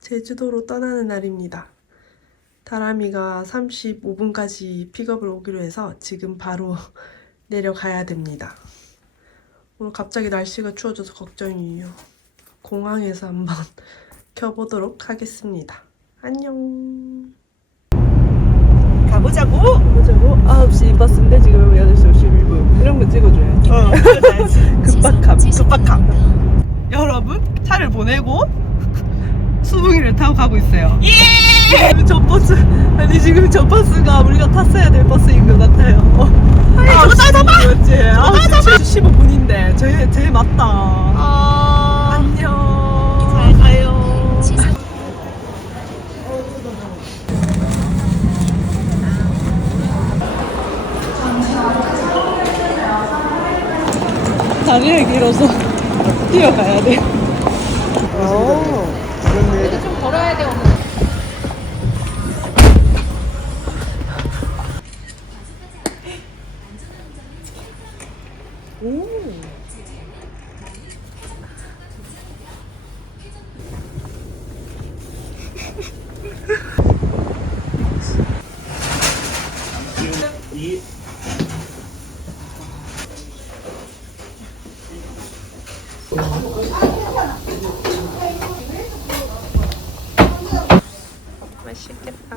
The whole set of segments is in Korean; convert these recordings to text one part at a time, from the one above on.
제주도로 떠나는 날입니다. 다람이가 35분까지 픽업을 오기로 해서 지금 바로 내려가야 됩니다. 오늘 갑자기 날씨가 추워져서 걱정이에요. 공항에서 한번 켜보도록 하겠습니다. 안녕. 가보자고. 보자고 9시 버스인데 지금 8시 51분. 이런 거 찍어줘야지. 어. 급박함. 급박함. 여러분, 차를 보내고 수붕이를 타고 가고 있어요. 예! 저 버스 아니 지금 저 버스가 우리가 탔어야 될 버스인 것 같아요. 어. 아니, 저거 따라 잡아! 그렇지. 9시 15분인데 제, 제 맞다. 아, 안녕. 잘 가요. 다리가 길어서 뛰어가야 돼. 되고 맛있겠다.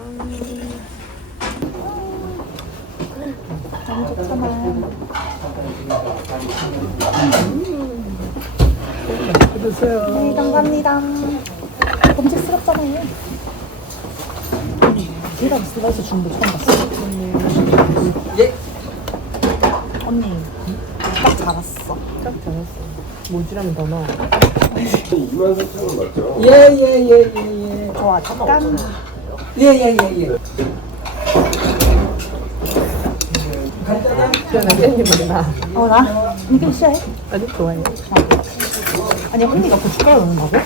드세요. 네, 감사합니다. 검색스럽잖아요. 얘랑 슬라이스 주는 거 처음 봤어. 예? 언니, 딱 잡았어. 딱 잘했어. 모지라면 더 넣어. 2만 3천 원 맞죠? 예 예 예 예 예. 좋아, 잠깐. 예예예 예. 저는 깻잎 나. 어, 나? 이게 싫어해? 아주 좋아해. 아니, 언니가 고춧가루 넣는다고?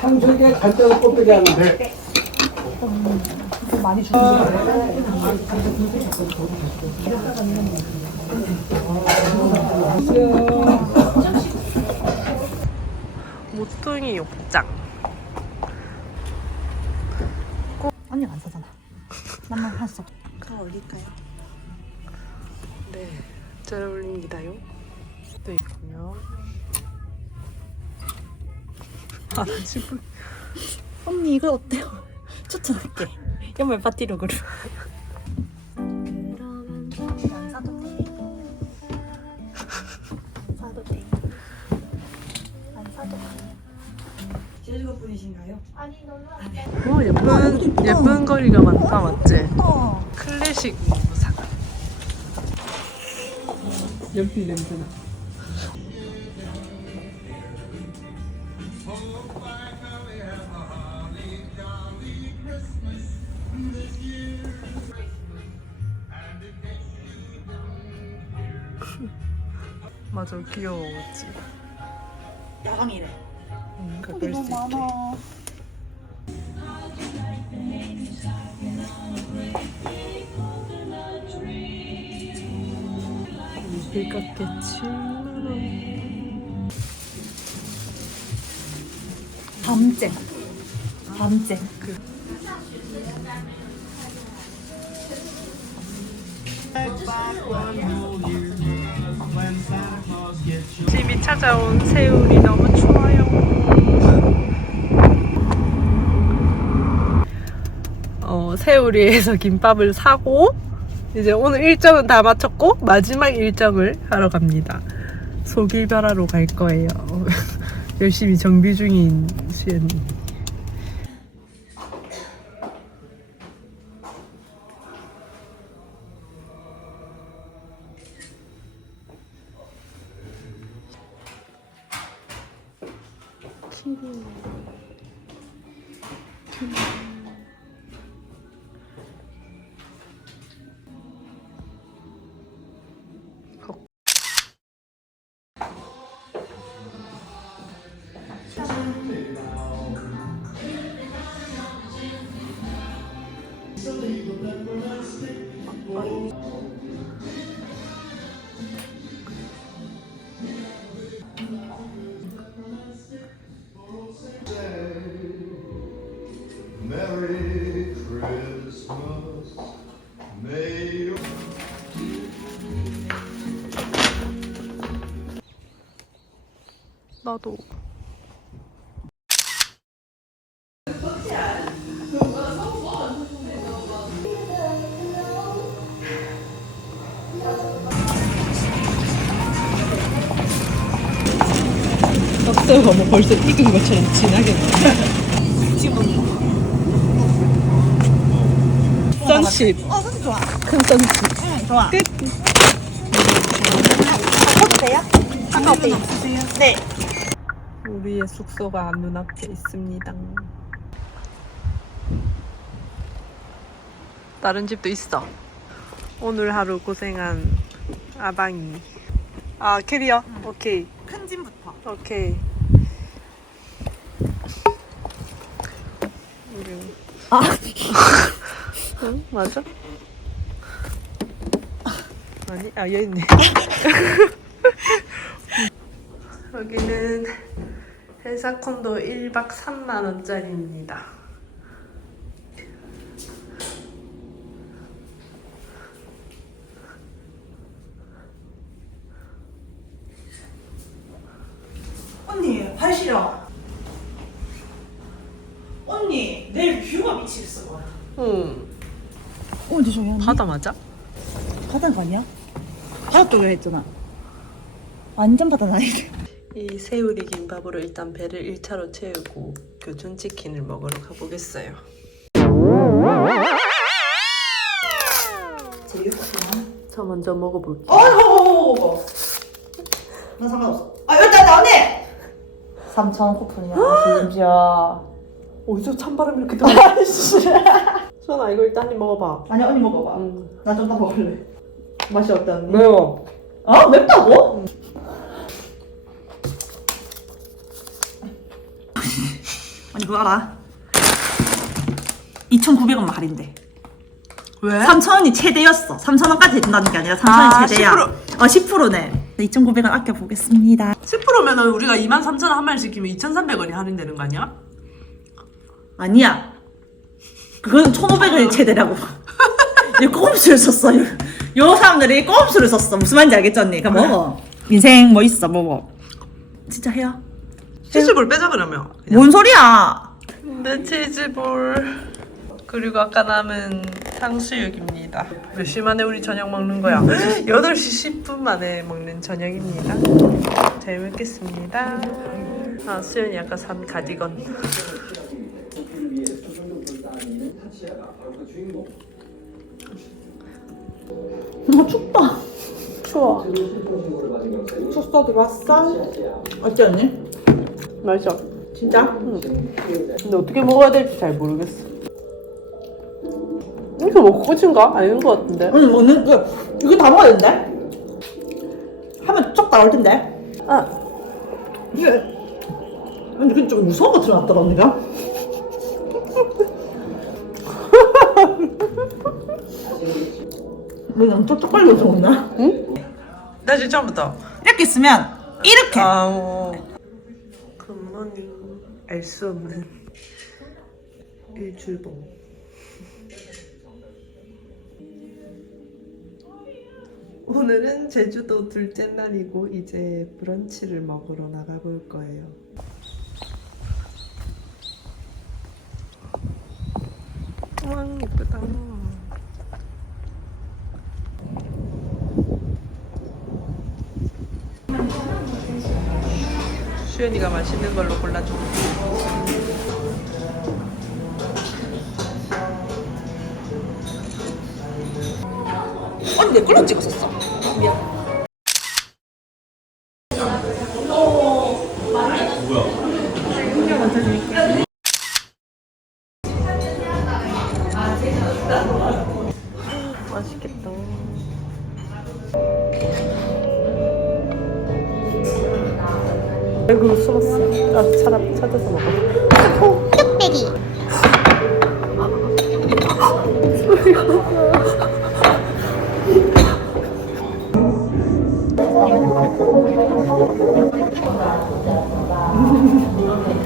탕수육에 간장을 곱게 하는데 좀 많이 주는 거 모퉁이 욕장. 언니가 안 사잖아. 나만 샀어. 가 올릴까요? 네, 잘 어울립니다요. 또 있고요. 아, 나 지금 언니, 이거 어때요? 추천할게. 연말 파티룩으로. 제주도 분이신가요? 어, 예쁜 예쁜 거리가 많다, 맞지? 어. 클래식 무사. 연필 냄새나. 맞아 귀여워 맞지? 야광이래. 음, 여기 그럴 너무 수. 많아. 이길 같겠지. 밤잼. 밤잼. 집이 찾아온 새울이 너무 태우리에서 김밥을 사고 이제 오늘 일정은 다 마쳤고 마지막 일정을 하러 갑니다. 속일별하러 갈 거예요. 열심히 정비 중인 수연이. 키링. 키링. 나도. 박세호가 뭐 벌써 익은 것처럼 진하게 선십 어, 선수 좋아. 큰 선십 응, 좋아. 끝 바꿔도 돼요? 상관없대요. 네. 우리의 숙소가 눈앞에 있습니다 다른 집도 있어 오늘 하루 고생한 아방이 아 캐리어? 오케이 큰 짐부터. 오케이 아. 응? 맞아? 아니, 아, 여기 있네. 여기는 회사 콘도 1박 3만원짜리입니다. 언니 발 시려. 언니 내일 뷰가 미치겠어. 응. 어, 근데 저기 바다 맞아? 바다가 아니야? 바다 쪽이라 했잖아. 완전 바다는 아닌데. 이 새우리 김밥으로 일단 배를 1차로 채우고 교촌치킨을 먹으러 가보겠어요. 저 먼저 먹어볼게요. 어, 먹어 먹어 먹어. 난 상관없어. 아 일단 나 언니. 3,000원 쿠폰이야. 심지어. 어디서 찬바람 이렇게 들어? 수연아 이거 일단 한 입 먹어봐. 아니, 언니 먹어봐. 응. 나좀 더 먹을래. 맛이 어때, 언니? 매워. 아, 맵다고? 언니 그거 알아? 2,900원만 할인돼. 왜? 3,000원이 최대였어. 3,000원까지 해준다는 게 아니라 3,000원이 아, 최대야. 10%? 어, 10%네. 2,900원 아껴 보겠습니다. 10%면 우리가 23,000원 한 마리 시키면 2,300원이 할인되는 거 아니야? 아니야. 그건 1,500원이 최대라고. 이 꼼수를 썼어. 요, 요 사람들이 꼼수를 썼어. 무슨 말인지 알겠죠, 언니? 그럼 먹어. 인생 뭐 있어, 먹어. 진짜 해요? 치즈볼 빼자 그러면. 뭔 소리야? 네 치즈볼. 그리고 아까 남은 탕수육입니다. 몇 시 만에 우리 저녁 먹는 거야? 8시 10분 만에 먹는 저녁입니다. 잘 먹겠습니다. 아, 수연이 아까 산 가디건. 나 춥다. 추워. 숙소 들어왔어? 어때, 언니? 맛있어. 진짜? 근데 어떻게 먹어야 될지 잘 모르겠어. 이렇게 먹고 끝인가? 아닌 것 같은데. 언니, 오늘 그, 이거 다 먹어야 된대? 하면 쪽 나올 텐데? 아, 이게, 근데 좀 무서운 거 들어놨더라, 언니가? 뭐 엄청 쪽팔리게 들어온다? 다시 처음부터. 이렇게 쓰면, 이렇게! 아, 어. 굿모닝. 알 수 없는 일출봉. 오늘은 제주도 둘째 날이고 이제 브런치를 먹으러 나가볼 거예요. 와 예쁘다. 수연이가 맛있는 걸로 골라줘. 언니 내 걸로 찍었었어.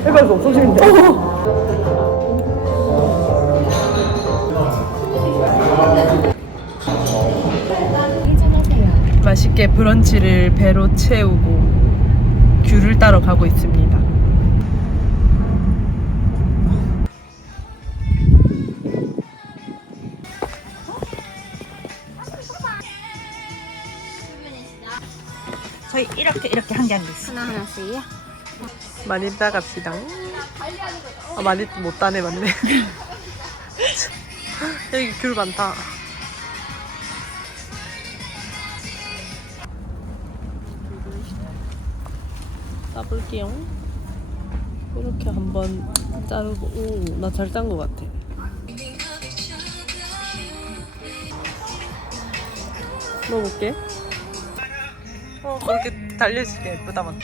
해발이 없어지는데. 맛있게 브런치를 배로 채우고 귤을 따러 가고 있습니다. 저희 이렇게 이렇게 한 개 한 개 있어. 하나 하나씩이요? 많이 따갑시다. 아, 많이 못 따네, 맞네. 여기 귤 많다. 따볼게요. 이렇게 한번 자르고, 오, 나 잘 짠 것 같아. 넣어볼게. 어, 그렇게 달려지게 예쁘다, 맞귤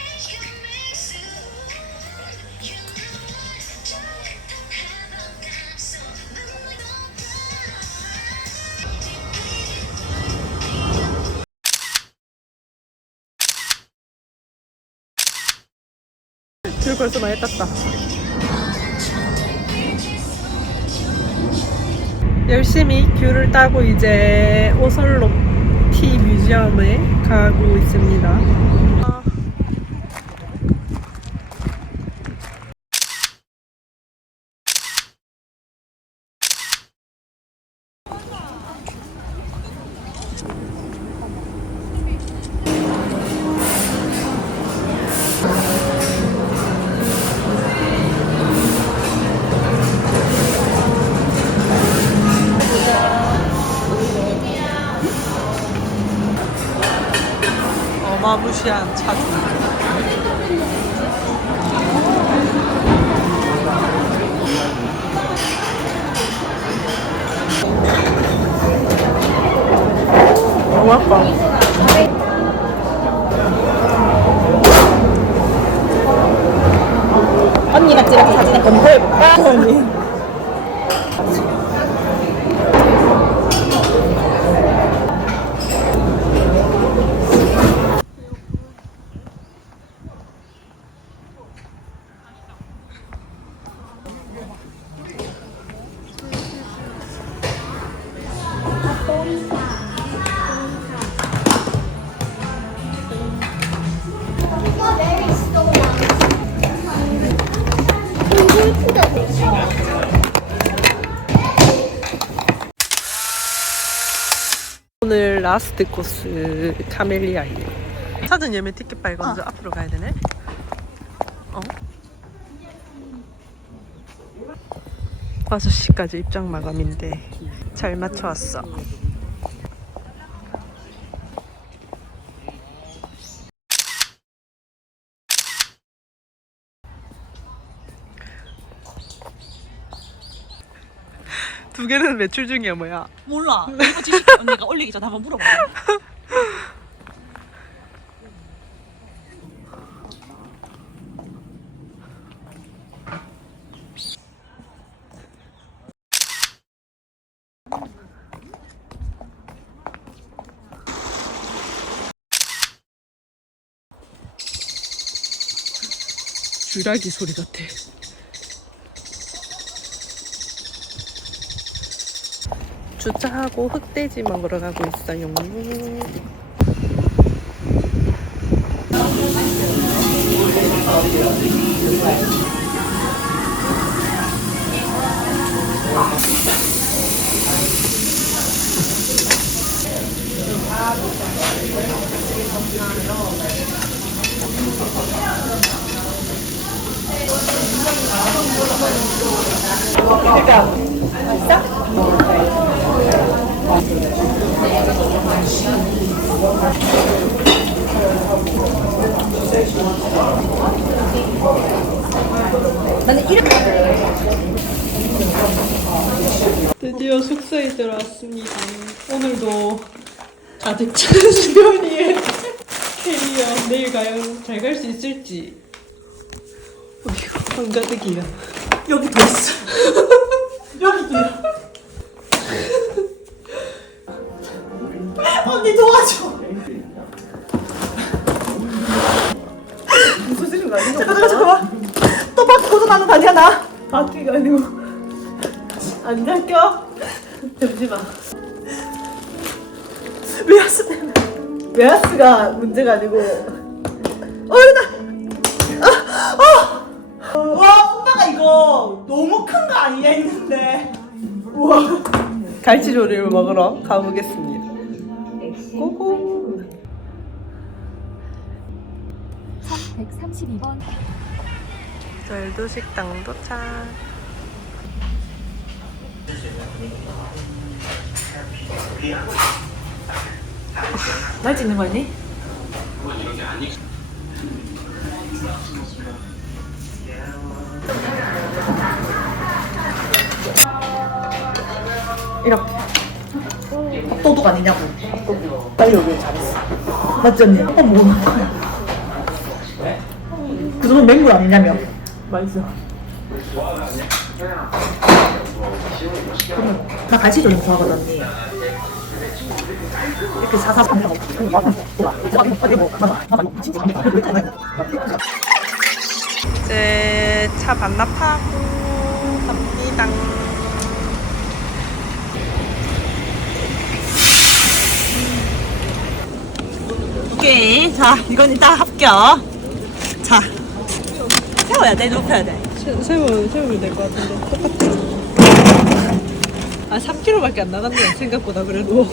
벌써 많이 땄다. 열심히 귤을 따고 이제 오설로 티 뮤지엄에 가고 있습니다. 아, 어 라스트 코스 카멜리아예요. 사전 예매 티켓 빨고 먼저 앞으로 가야 되네. 어? 5시까지 입장 마감인데 잘 맞춰왔어. 개는 매출 중이야 뭐야? 몰라. 이거 지식 언니가 올리기 전에 한번 물어봐. 쥐라기 소리 같아. 주차하고 흑돼지 먹으러 가고 있어요. 드디어 숙소에 들어왔습니다. 오늘도 가득 찬 수련이의 캐리어 내일 가요. 잘 갈 수 있을지. 어휴, 한가득이야. 여기 더 있어. 여기도. 언니 도와줘. 무슨 소리가 아니야? 잠깐만 잠깐만. 또 바퀴 고장나는 거 아니야 나? 바퀴가 아니고 안 잡혀. 잠시만. 메아스 때문에 메아스가 문제가 아니고. 어 이러다! 아, 어, 아! 어! 와 오빠가 이거 너무 큰 거 아니야 했는데. 우와. 갈치조림을 먹으러 가보겠습니다. 고고. 132번. 절도 식당 도착. 날 찍는 거 아니? 이렇게 밥도둑 아니냐고 빨리 오길 잘했어. 맞지 언니? 어 뭐? 그 정도 맹물 아니냐며 맛있어. 나 갈치 좀 좋아하거든 언니 사사삼삼 이제 차 반납하고 갑니다. 오케이 자 이건 일단 합격 자 세워야 돼 높여야 돼 세- 세우 세우면 될 것 같은데 똑같아. 아 3kg밖에 안 나갔네 생각보다 그래도.